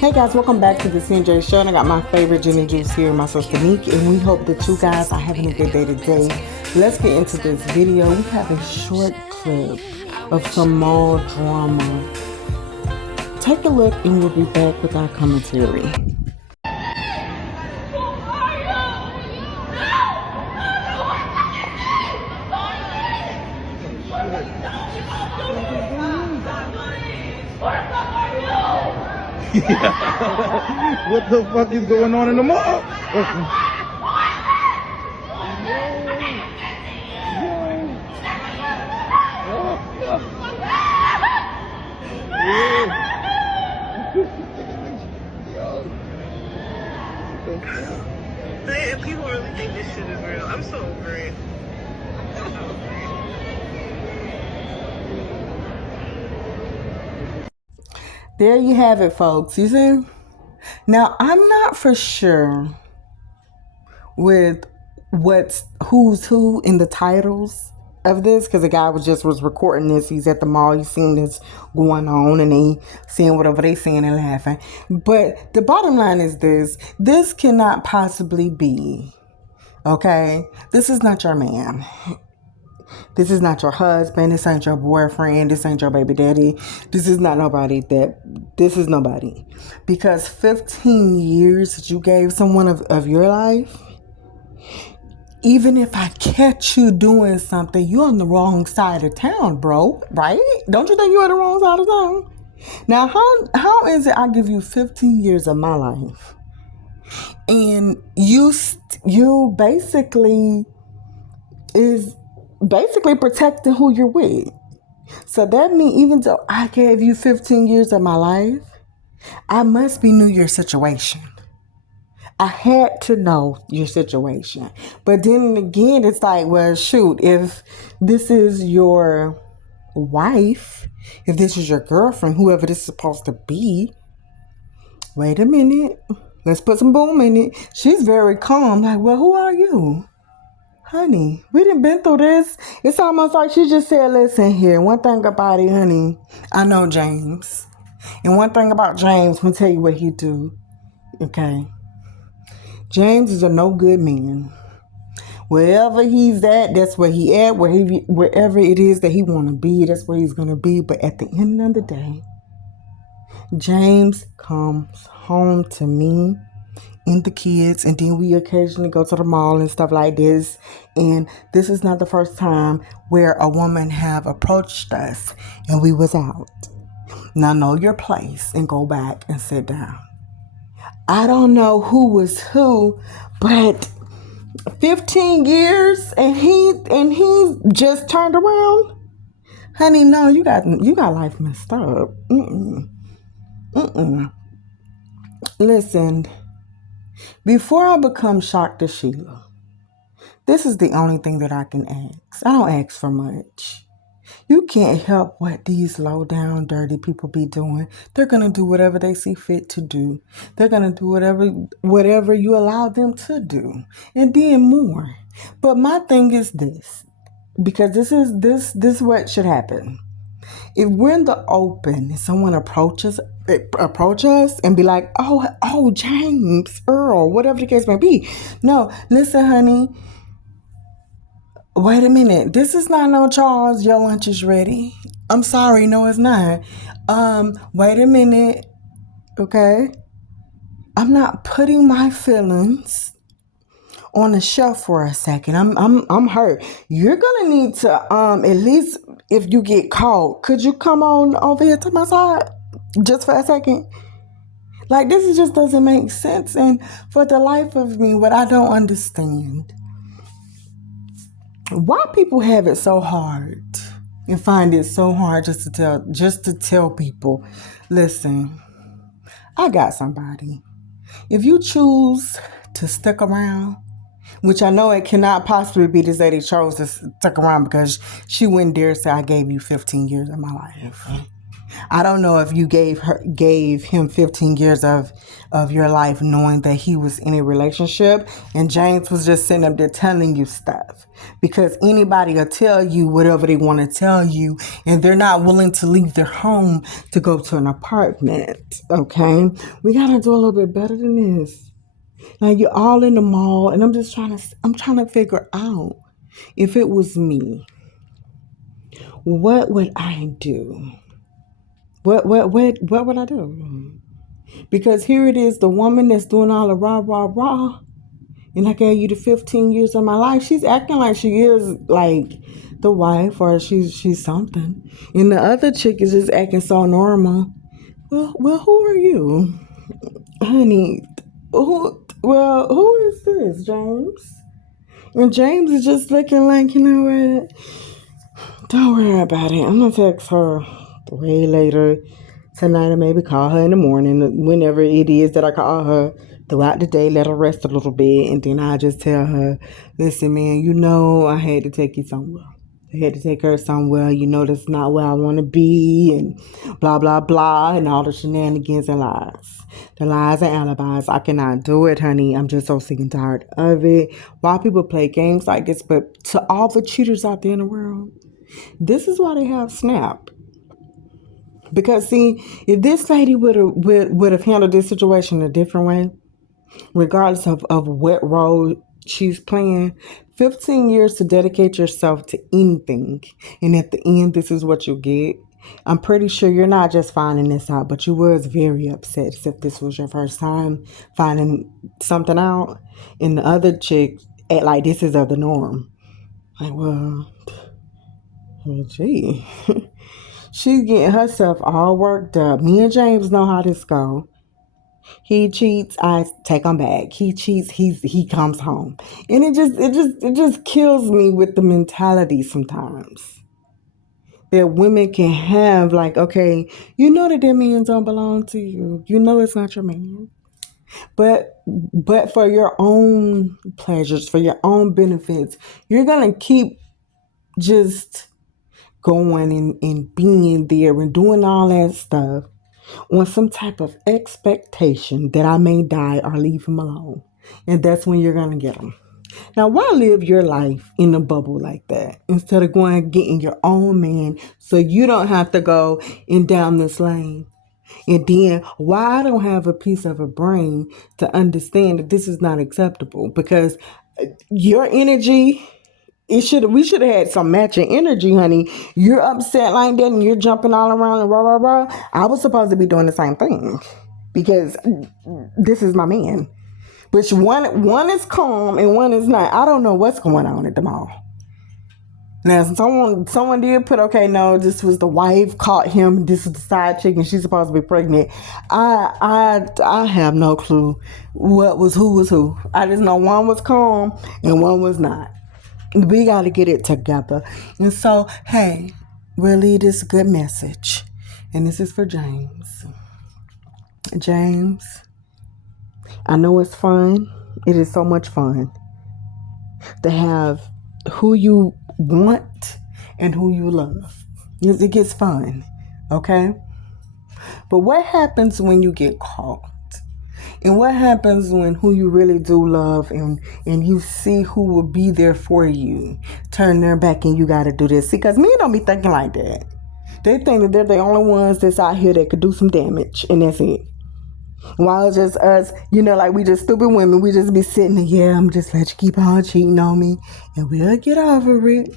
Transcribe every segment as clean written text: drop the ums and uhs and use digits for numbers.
Hey guys, welcome back to the CNJ Show, and I got my favorite gin and juice here, my sister Neek, and we hope that you guys are having a good day today. Let's get into this video. We have a short clip of some mall drama. Take a look and we'll be back with our commentary. Yeah. What the fuck is going on in the mall? People really think this shit is real. I'm so over it. There you have it, folks. You see? Now, I'm not for sure with who's who in the titles of this, because the guy was recording this. He's at the mall. He's seeing this going on, and they seeing whatever they seeing and laughing. But the bottom line is this: this cannot possibly be. Okay, this is not your man. This is not your husband. This ain't your boyfriend. This ain't your baby daddy. This is not nobody this is nobody. Because 15 years that you gave someone of your life, even if I catch you doing something, you're on the wrong side of town, bro. Right? Don't you think you're on the wrong side of town? Now, how is it I give you 15 years of my life, and you basically protecting who you're with? So that means even though I gave you 15 years of my life, I must be knew your situation. I had to know your situation. But then again, it's like, well, shoot, if this is your wife, if this is your girlfriend, whoever this is supposed to be, wait a minute, let's put some boom in it. She's very calm, like, well, who are you? Honey, we done been through this. It's almost like she just said, listen here, one thing about it, honey, I know James. And one thing about James, I'm going to tell you what he do. Okay? James is a no good man. Wherever he's at, that's where he at. Wherever it is that he want to be, that's where he's going to be. But at the end of the day, James comes home to me and the kids, and then we occasionally go to the mall and stuff like this. And this is not the first time where a woman have approached us and we was out. Now know your place and go back and sit down. I don't know who was who, but 15 years and he just turned around. Honey, no, you got life messed up. Listen, before I become shocked as Sheila, this is the only thing that I can ask. I don't ask for much. You can't help what these low down, dirty people be doing. They're going to do whatever they see fit to do. They're going to do whatever you allow them to do. And then more. But my thing is this, because this is what should happen. If we're in the open and someone approach us and be like, oh, James, Earl, whatever the case may be. No, listen, honey. Wait a minute. This is not no Charles. Your lunch is ready. I'm sorry. No, it's not. Wait a minute. Okay. I'm not putting my feelings on the shelf for a second. I'm hurt. You're gonna need to at least, if you get caught, could you come on over here to my side just for a second? Like, this just doesn't make sense. And for the life of me, what I don't understand, why people have it so hard and find it so hard just to tell people, listen, I got somebody. If you choose to stick around, which I know it cannot possibly be this lady chose to stick around, because she wouldn't dare say I gave you 15 years of my life. I don't know if you gave him 15 years of your life knowing that he was in a relationship and James was just sitting up there telling you stuff. because anybody will tell you whatever they want to tell you, and they're not willing to leave their home to go to an apartment. Okay, we gotta do a little bit better than this. Now you're all in the mall, and I'm trying to figure out, if it was me, what would I do? What would I do? Because here it is, the woman that's doing all the rah rah rah, and I gave you the 15 years of my life. She's acting like she is like the wife, or she's something, and the other chick is just acting so normal. Well, who are you, honey? Who is this, James? And James is just looking like, you know what? Don't worry about it. I'm gonna text her way later tonight, or maybe call her in the morning, whenever it is that I call her. Throughout the day, let her rest a little bit, and then I just tell her, listen, man, I had to take you somewhere. I had to take her somewhere. That's not where I want to be, and blah, blah, blah, and all the shenanigans and lies. The lies and alibis. I cannot do it, honey. I'm just so sick and tired of it. Why people play games like this? But to all the cheaters out there in the world, this is why they have Snap. Because, see, if this lady would have handled this situation a different way, regardless of what role she's playing, 15 years to dedicate yourself to anything, and at the end, this is what you get. I'm pretty sure you're not just finding this out, but you was very upset as if this was your first time finding something out, and the other chick act like this is the norm. Like, well, gee. She's getting herself all worked up. Me and James know how this go. He cheats, I take him back. He cheats, he comes home. And it just kills me with the mentality sometimes that women can have, like, okay, that man don't belong to you. It's not your man. But for your own pleasures, for your own benefits, you're gonna keep just going and being there and doing all that stuff on some type of expectation that I may die or leave him alone. And that's when you're going to get him. Now, why live your life in a bubble like that instead of going and getting your own man so you don't have to go in down this lane? And then why I don't have a piece of a brain to understand that this is not acceptable, because your energy, we should have had some matching energy, honey. You're upset like that and you're jumping all around and rah rah rah. I was supposed to be doing the same thing because this is my man. But one is calm and one is not. I don't know what's going on at the mall. Now, someone did put, okay, no, this was the wife caught him. This is the side chick, and she's supposed to be pregnant. I have no clue who was who. I just know one was calm and one was not. We got to get it together. And so, hey, we'll leave this good message. And this is for James. James, I know it's fun. It is so much fun to have who you want and who you love. It gets fun, okay? But what happens when you get caught? And what happens when who you really do love and you see who will be there for you turn their back and you got to do this? See, because men don't be thinking like that. They think that they're the only ones that's out here that could do some damage, and that's it. While it's just us, like we just stupid women, we just be sitting there, yeah, I'm just let you keep on cheating on me and we'll get over it.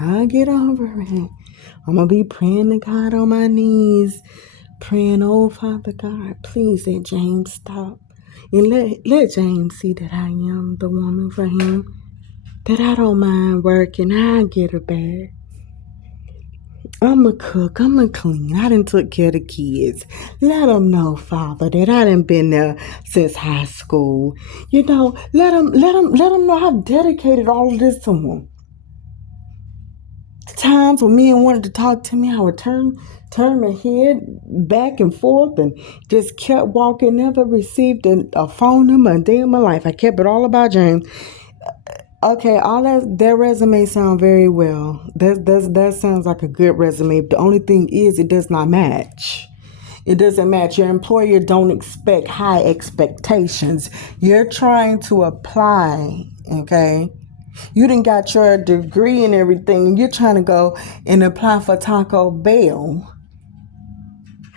I'll get over it. I'm going to be praying to God on my knees, praying, oh, Father God, please let James stop. And let James see that I am the woman for him, that I don't mind working. I'll get her back. I'm a cook. I'm a clean. I done took care of the kids. Let them know, Father, that I done been there since high school. Let them know how dedicated all of this to them. The times when men wanted to talk to me, I would turn my head back and forth and just kept walking. Never received a phone number a day in my life. I kept it all about James. Okay, all that resume sounds very well. That sounds like a good resume. The only thing is, it does not match. It doesn't match. Your employer don't expect high expectations. You're trying to apply, okay, You done got your degree and everything, and you're trying to go and apply for Taco Bell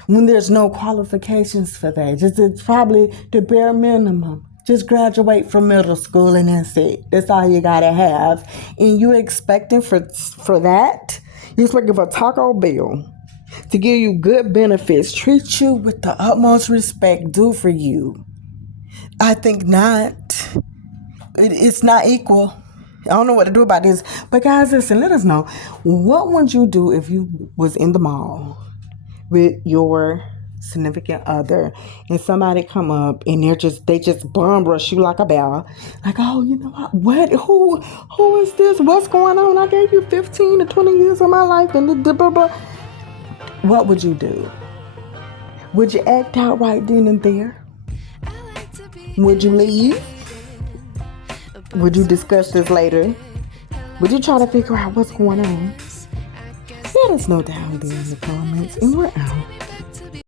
when there's no qualifications for that. Just it's probably the bare minimum. Just graduate from middle school and that's it. That's all you gotta have. And you expecting for that? You're expecting for Taco Bell to give you good benefits, treat you with the utmost respect due for you. I think not. It's not equal. I don't know what to do about this. But guys, listen, let us know. What would you do if you was in the mall with your significant other and somebody come up and they just bum rush you like a bell? Like, oh, you know what? Who is this? What's going on? I gave you 15 to 20 years of my life and blah, blah, blah. What would you do? Would you act out right then and there? Would you leave? Would you discuss this later? Would you try to figure out what's going on? Let us know down there in the comments, and we're out.